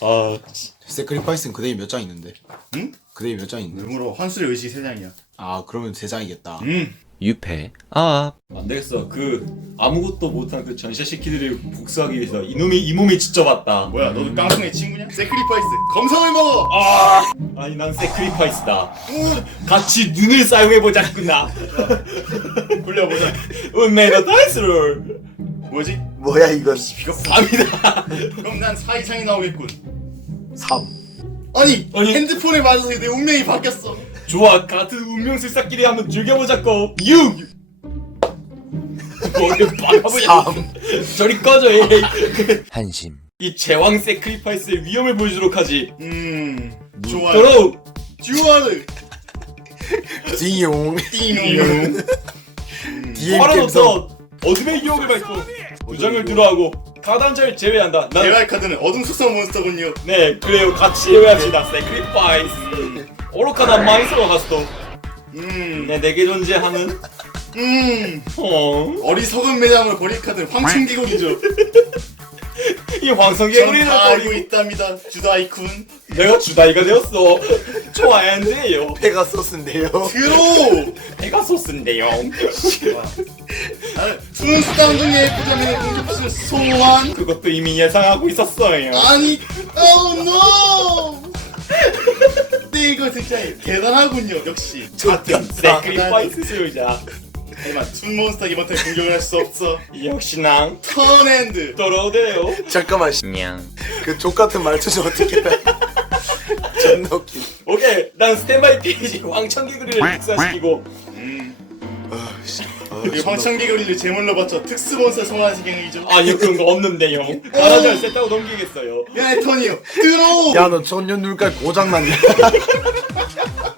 아 세크리파이스는 그대이 몇 장 있는데? 응? 그대이 몇 장 있는데? 그러므로 환술의 의식 세 장이야. 아 그러면 세 장이겠다. 음. 유패 아 안 되겠어 그 아무것도 못한 그 전시아 시키들을 복수하기 위해서 이놈이 이 몸이 지쳐봤다 뭐야 너도 깡통의 친구냐? 세크리파이스 검성을 먹어. 아 아니 난 세크리파이스다 같이 눈을 사용해 보자꾸나 굴려보자. 운명의 다이스를 뭐지? 뭐야 이건? 비겁다. 갑니다 그럼 난 사이창이 나오겠군. 3. 아니, 아니. 핸드폰에 맞아서 내 운명이 바뀌었어. 좋아 같은 운명 술사끼리 한번 즐겨보자고 6 머리 박아보자 저리 꺼져 이. 한심 이 제왕 세크리파이스의 위험을 보여주도록 하지 음. 좋아. 도로 주아르. 띵용. 띵용. DM 바로. 넣어 어둠의 유혹을 밟고 부정을 들어하고 가단자를 제외한다 난 대활 카드는 어둠 속성 몬스터군요. 네 그래요 같이 해야지다 세크리파이스 오로카나 마이소가 갔어 음. 네 내게 존재하는 음. 어? 어리석은 매장으로 버릴 카드는 황충기군이죠. 이 황성개구리를 전다 알고 버리고 있답니다. 주다이쿤. 내가 주다이가 되었어 좋아했는데요 페가소스인데요. 드로. 페가소스인데요 투는 쌍둥이의 부자민의 공격수를 소환. 그것도 이미 예상하고 있었어요 아니, oh no! 네, 이거 진짜 대단하군요, 역시. 같은 세크리파이스 수요자 하지만 툰 몬스터 이번 턴 공격을 할 수 없어. 역시 난 턴핸드. 떨어대요 잠깐만. 씨. 냥 그족 같은 말투 좀 어떻게 해? 존나 웃긴. 오케이 난 스탠바이 페이지 왕천개구리를 복사시키고 음. 아 씨. 아, 그 존나 황천개구리를 제물로 바쳐 특수 몬스터 소환하시 경이죠. 아니 그런 거 없는데요 하나잘 셌다고 넘기겠어요 야, 내 턴이요. 들어! 야, 너 천년 눈깔 고장났냐?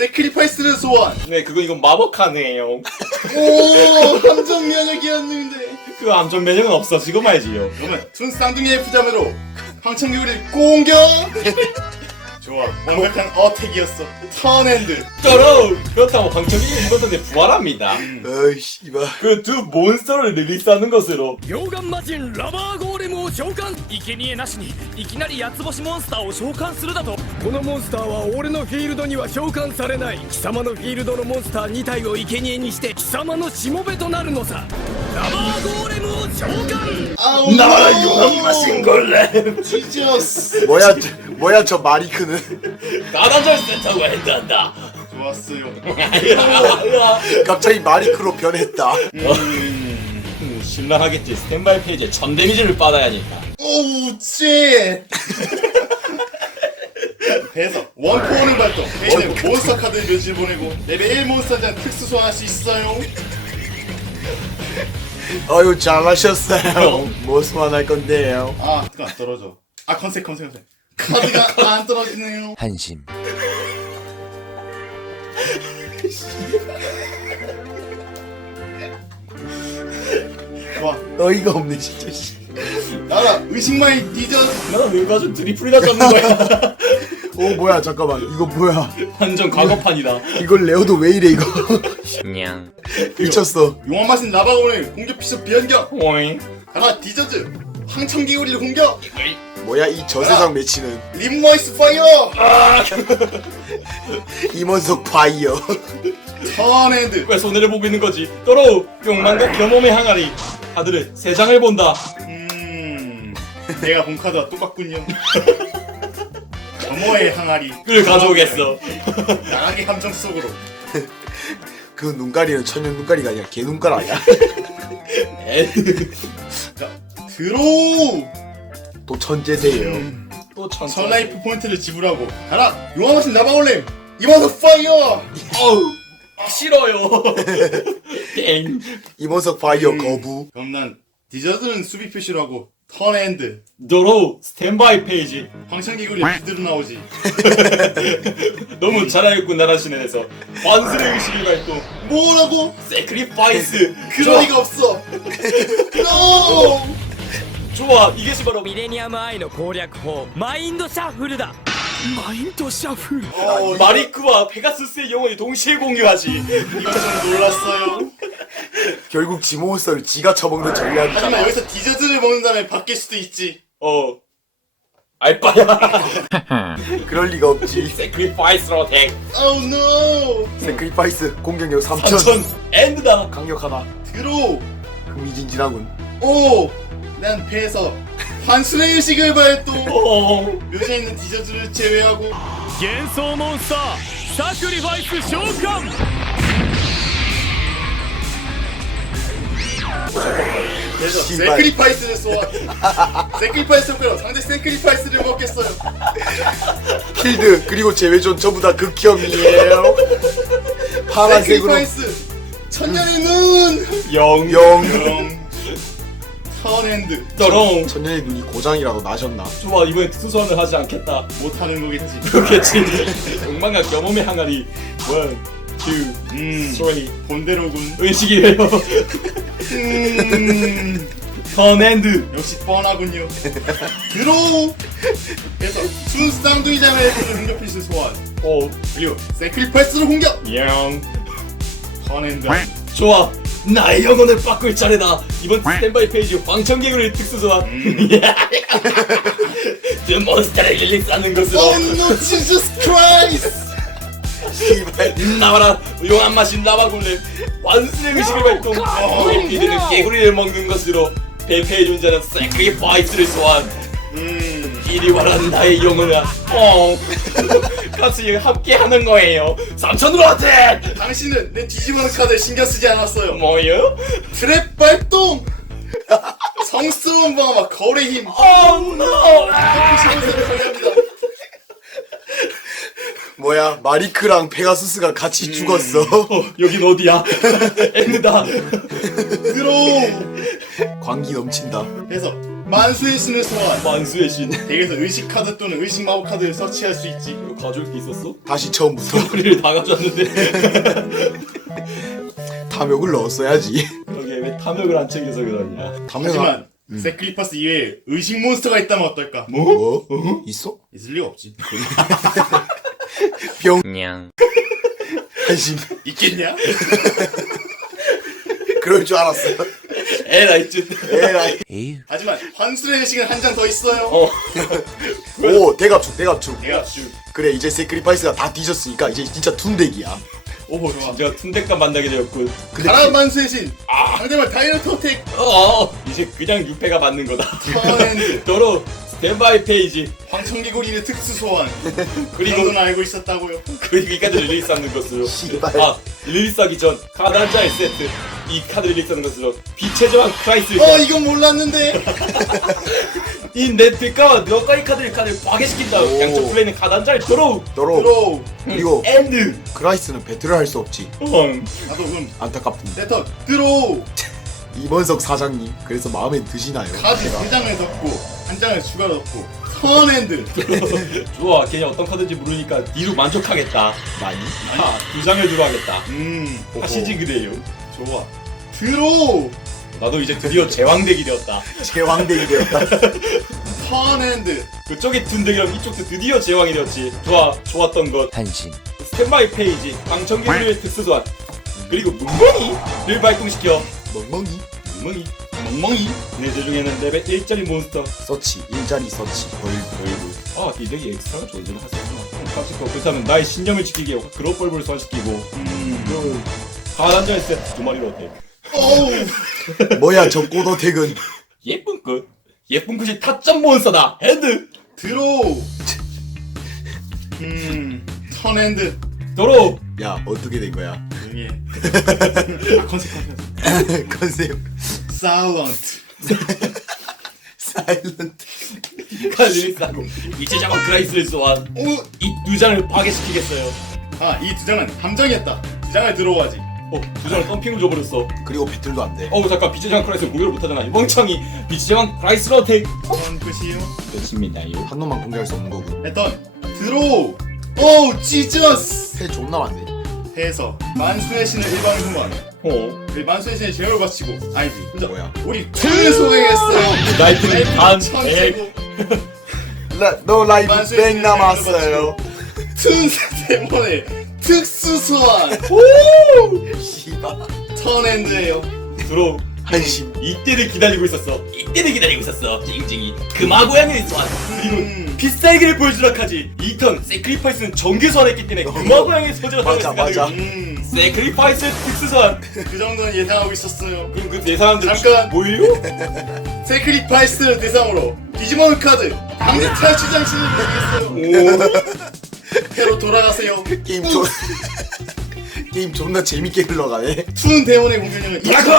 세크리파이스를 소환. 네 그건 이건 마법 카드예요 오, 함정 면역이었는데. 그 암전 매력은 없어 지금 말지요 그러면 툰 쌍둥이의 부자매로 황천개구리를 공격! 좋아, 완벽한 어택이었어. 턴핸드. 떨어 그렇다고 황천이 이번 턴에 부활합니다 어이 씨발. 그 두 몬스터를 릴리스하는 것으로 溶岩魔人ラバーゴーレムを召喚生贄なしにいきなり八つ星モンスターを召喚するだと このモンスターは俺のフィールドには召喚されない貴様のフィールドのモンスター2体を生贄にして貴様のしもべとなるのさラバーゴーレムを召喚 아우, 나와라 용암 신골렘 지저스. 뭐야, 저, 뭐야 저 마리크는? 가단자를 셌다고 했단다 좋았어요. 갑자기 마리크로 변했다. 음, 심란하겠지 스탠바이 페이지에 천 데미지를 받아야니까 오우, 쉣! 배에서 원포원을 발동. 대신에 몬스터 카드 묘지를 보내고 레벨 1 몬스터 한 특수 소환할 수 있어요. 아유 잘하셨어요. 뭐 소환할 건데요? 아, 그거 안 떨어져. 아, 컨셉, 컨셉, 컨셉. 카드가 안 떨어지네요. 한심 좋아. 어이가 없네 진짜. 씨. 나라, 의식만이 디저트. 나는 왜 가지고 드리플이나 잡는 거야 어 뭐야 잠깐만 이거 뭐야? 완전 과거판이다 이걸 레오도 왜 이래 이거? 냥 미쳤어. 용암 마신 라바고는 공격 피셔 비현경. 오잉 하나, 디저트. 황천개구리를 공격. 뭐야 이 저세상 매치는 림머이스 파이어. 임원석 파이어. 턴핸드. 왜 손해를 보고 있는 거지 떨어 욕망과 겸험의 항아리 아들을 세 장을 본다 음, 내가 본 카드와 똑같군요. 점호의 항아리. 그를 가져오겠어 나락의 함정 속으로. 그 눈가리는 천년 눈가리가 아니라 개 눈깔 아니야? 자, 드로우. 또 천재세요. 또 천. 선라이프 포인트를 지불하고 가라. 용암하신 나바 올렘. 이번서 파이어. 어우 싫어요. 땡. 임원석 파이어 거부. 그럼 난 디저트는 수비 표시로 하고 턴핸드 도로 스탠바이 페이지 황천기구리 비드로 나오지 너무 잘 알고 나라시는 에서 환술의 의식을 발동 뭐라고? 세크리파이스 그럴 리가 없어 NO! 좋아 이것이 바로 ミレニアムアイの攻略法マインドシャッフルだマインドシャッフル 어, 마리크와 페가수스의 영혼이 동시에 공유하지 이건 좀 놀랐어요 결국 지 몬스터를 지가 처먹는 하지만 전략이잖아. 여기서 디저트를 먹는 다음에 바뀔 수도 있지 어 알바야 그럴 리가 없지. 세크리파이스로 덱 Oh no 세크리파이스 공격력 3000. 3000 엔드다 강력 하나. 드로우 흥미진진하군. 오! 난 배에서 환술의 의식을 발동 어 묘지에 있는 디저트를 제외하고 幻想モンスターサクリファイス召喚 그래서 씨발. 세크리파이스를 쏘아. 세크리파이스 효과로 상대 세크리파이스를 먹겠어요. 필드 그리고 제외존 전부 다 극혐이에요. 파란색으로. 세크리파이스 천년의 눈. 영. 영. 영. 턴핸드 떠롱 천년의 눈이 고장이라도 나셨나? 좋아 이번엔 특수소환을 하지 않겠다. 못하는 거겠지. 그렇겠지. 욕망과 경험의 항아리. 원, 투, 음. 쓰리. 본대로군. 의식이래요 음. 턴핸드 역시 뻔하군요. 드로우 그래서 순 쌍둥이 자매의 공격 필수 소환. 어 그리고 세크리파이스로 공격 영 턴핸드 좋아. 나의 영혼을 바꿀 차례다. 이번 스탠바이 페이지 황천개구리 특수 소환. 드 몬스터를 릴리스하는 것으로. Oh no Jesus Christ 씨발. 나와라. 용한 맛인 나와골렘 완수의 의식을 발동 우리 피드는 개구리를 먹는 것으로 배패의 존재는 세크리파이스를 소환. 음 이리 와라 나의 영혼아 어. 같이 함께 하는 거예요. 삼천으로 어때 당신은 내 뒤집어는 카드에 신경 쓰지 않았어요. 뭐요? 트랩 발동! 성스러운 방어 막 거울의 힘. Oh no! 시몬스를 처리합니다 뭐야 마리크랑 페가수스가 같이 죽었어. 어, 여긴 어디야? 엔드다 드로우 광기 넘친다. 그래서 만수의 신을 소환 만수의 신 덱에서 의식 카드 또는 의식 마법 카드를 서치할 수 있지 이거 가져올 게 있었어? 다시 처음부터 우리를 다 가져왔는데 탐욕을 넣었어야지. 여기에 왜 탐욕을 안 챙겨서 그러냐 탐욕 하지만 세크리파스 이외에 의식 몬스터가 있다면 어떨까 뭐? 뭐? 있어? 있을 리가 없지 병. 냥. 한심. 있겠냐? 그럴 줄 알았어요. 에라이 쯧 에라이. 에휴. 하지만 환술의 의식은 한 장 더 있어요. 어. 오 대갑축 대갑축. 내가 주 그래 이제 세크리파이스가 다 뒤졌으니까 이제 진짜 툰덱이야. 오버 좋아. 제가 툰덱과 만나게 되었군. 근데 가라 만수의 신. 상대방 다이너트 어택 어. 이제 그냥 유패가 맞는 거다. 턴핸드 도로 스탠바이 페이지. 황천개구리의 특수 소환. 그리고 그리고는 알고 있었다고요. 그리고 이 카드 릴리스하는 것으로. 씨발. 아 릴리스하기 전 카드 한 장의 세트. 이 카드 릴리스하는 것으로 빛의 저항 크라이스 어 이건 몰랐는데. 이 네트가 너까지 카드를 카드를 파괴시킨다 오. 양쪽 플레이는 카드 한 장을 도로 도로 드로우 그리고 엔드 크라이스는 배틀을 할 수 없지. 엉 나도 그럼 안타깝습니다. 세턴 드로우 이번석 사장님 그래서 마음에 드시나요? 카드 한 장을 덮고 한 장을 추가 덮고 턴핸드 좋아. 걔네 어떤 카드인지 모르니까 니로 만족하겠다. 많이? 하두 장을 들어 하겠다. 음. 하시지 그래요. 좋아. 드로우! 나도 이제 드디어 제왕덱이 되었다. 제왕대이 되었다. 턴핸드 그쪽이 둔덱이랑 이쪽도 드디어 제왕이 되었지. 좋아 좋았던 것. 한심 스탠바이 페이지. 방청객의 특수 소환. 그리고 뭉멍이를 발동시켜. 멍멍이? 뭉멍이 멍멍이. 얘네들 중에는 레벨 1짜리 몬스터. 서치 일자리 서치. 벌벌. 아, 이 덱이 엑스트라가 존재를 하셨구나. 깜찍고 그렇다면 나의 신념을 지키기 위해 그로 뻘벌을 소환시키고. 음, 가단자의 세트 두 마리로 어때? 어우. 뭐야 저 꼬더택은 예쁜 끝. 예쁜 끝이 타점 몬스터다. 헤드. 드로우 음. 턴핸드. 도로. 야 어떻게 된 거야? 조용히 해 아, 컨셉 컨셉. 컨셉 사일런트 사일런트 칼리리스하고 이제 자막 크라이스를 소환. 오! 이두 장을 파괴시키겠어요. 아, 이 두 장은 함정이었다. 두 장을 들어오하지. 어 두 장을 덤핑을 줘버렸어 그리고 배틀도 안 돼. 어우 잠깐 비제장 크라이스 공격을 못하잖아 이 멍청이 비제장 크라이스 어택 턴 끝이요. 좋습니다요 한 놈만 공격할 수 없는 거고. 패턴 드로우. 오 지저스. 패 존나 많네. 해서 만수의 신을 일방 후원. 어그 만수의 신의 제어를 바치고 아니지. 혼자 뭐야? 우리 툰을 소행했어요. 나이트는 단 천재고 너 라이브 만수의 신의 남았어요. 툰 데몬의 특수 소환. 씨발. 턴엔드예요. 들어 한심. 이때를 기다리고 있었어 이때를 기다리고 있었어 찡찡이 금화 고양이를 소환 그리고 음. 비쌀기를 보여주도록 하지 2턴 세크리파이스는 정규 소환했기 때문에 금화 고양이 소재로 맞아, 맞아. 음. 세크리파이스 특수 소환 그 정도는 예상하고 있었어요. 그럼 그 대사람들 잠깐. 뭐예요? 세크리파이스 대상으로 디지몬 카드 강제 탈출 장치를 드리겠어요. 오 패로 돌아가세요. 게임 존 게임 존나 재밌게 흘러가네. 툰 데몬의 공격력은 드라곤!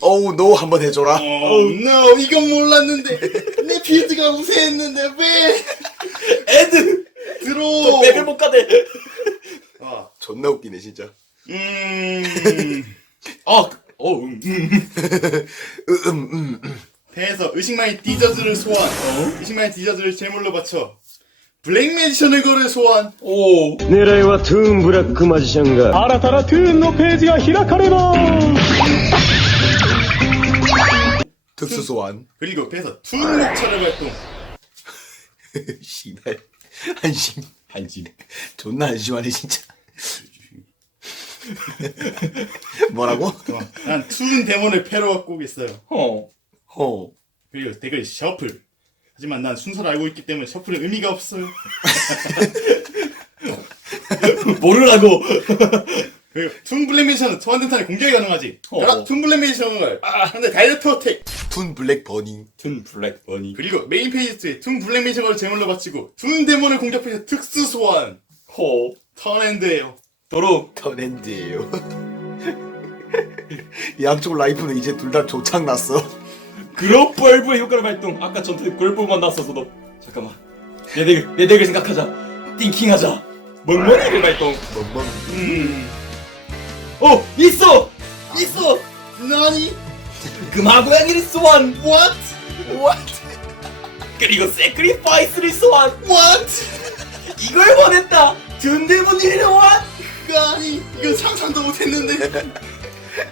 어우 노 한번 해줘라. Oh no 이건 몰랐는데 내 필드가 우세했는데 왜 애드 들어 백을 못 가네 아, 존나 웃기네 진짜. 음아 어, 음, 음. 음, 음, 음. 배에서 의식만이 디저즈를 소환 의식만이 디저즈를 제물로 바쳐 블랙 매지션을 걸을 소환 오 狙いはトゥーンブラックマジシャンが新たなトゥーンのページが開かれます 특수 소환. 그리고 배에서 툰 목차를 발동 씨발. 한심. 한심 존나 한심하네 진짜. 뭐라고? 난툰 데몬을 패로 갖고 오겠어요 어 어. 그리고 덱을 셔플 하지만 난 순서를 알고 있기 때문에 셔플은 의미가 없어요. 모르라고. 그리고 툰 블랙 매지션은 소환된탄에 공격이 가능하지. 어. 툰 블랙 매지션을 상대 다이렉트 어택. 툰 블랙 버니. 튼 블랙 버니. 그리고 메인 페이지에 툰 블랙 매지션을 제물로 바치고 툰 데몬을 공격해서 특수 소환. 호. 턴엔드예요. 도로. 터랜드예요. 양쪽 라이프는 이제 둘 다 조창 났어. 그런 벌브의 효과를 발동. 아까 전투에 골프만 났어서도. 잠깐만. 내 덱을 내 덱을 생각하자. 띵킹하자. 멍멍이를 발동. 멍멍. 음. 어 있어! 있어! 나니? 금화 고양이를 소환. What? What? 그리고 세크리파이스를 소환. What? 이걸 원했다. 든데몬이를 소환. 아니 이건 상상도 못했는데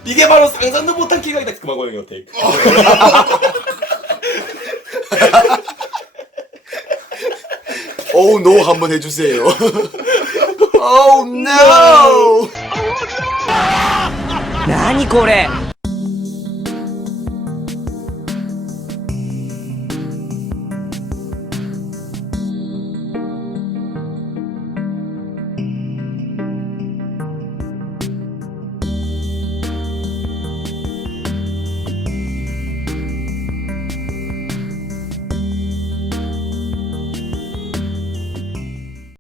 이게 바로 상상도 못한 기각이다 금화 고양이 어택 어우 노 한번 해주세요. 어우 노. 何これ